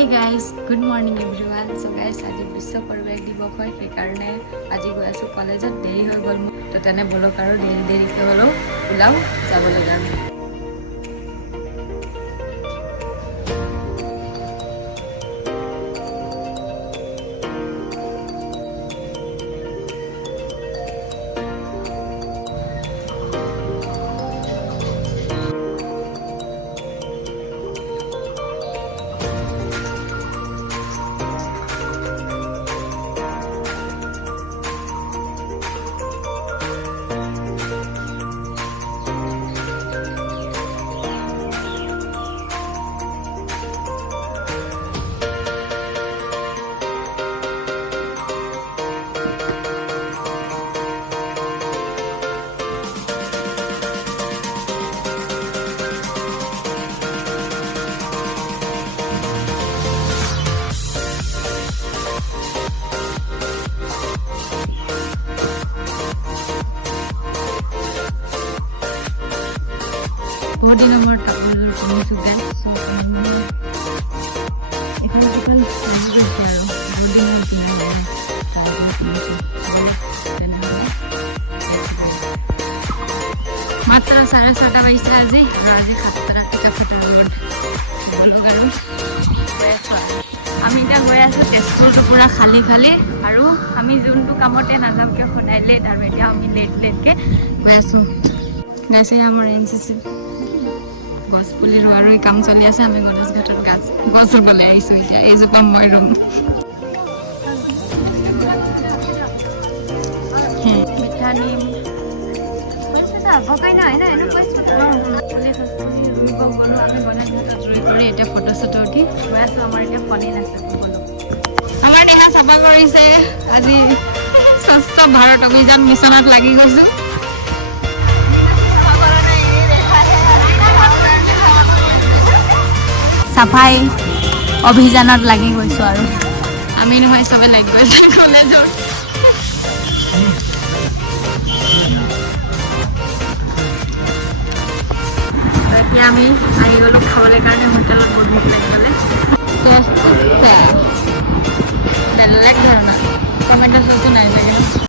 Hey guys, good morning everyone. So guys, আজি বিশ্ব পৰিৱেশ দিৱস হয় সেইকাৰণে আজি গৈ আছো কলেজত দেৰি হৈ গ'ল তো তেনে বলক আৰু দেৰিকে হ'লেও ওলাও যাবলৈ কাৰণে बहुत दिन मैं टाउन किनिसु गाइस सो एखान दुकान किनिसु आरो बहुत दिन किना নাই টাউন কিনিসু মাত্র 7:30 বাজিছে আজি আৰু আজি 7টা টিকা ফটো ব্লগ আৰু আমি এতিয়া গৈ আছো তেজপুৰটো পুৰা খালি খালি আৰু আমি যোনটো কামতে নাযাম কিয় সদায় লেট আৰু এতিয়া আমি লেটকে গৈ আছো গাইছে আমাৰ এনসিসি গছপুলি ৰোৱাৰ কাম চলি আছে আমি গণেশঘাটৰ গছ ৰুবলৈ আহিছো এতিয়া এইজোপা মই ৰুম মিঠা নিম এতিয়া ফটো চটো উঠি গৈ আছো আমাৰ এতিয়া পনীৰ আছে আমাৰ দেহা চাফা কৰিছে আজি স্বচ্ছ ভাৰত অভিযান মিছনত লাগি গৈছো সাফাই অভিযানত লাগি গৈছো আৰু আমি নহয় সবে লাগি গৈছে কলেজত এতিয়া আমি আহি গলো খাবলৈ কাৰণে হোটেলত বহুত ভোক লাগি গ'লে বেলেগ ধৰণৰ টমেটো চচটো নাই চাগে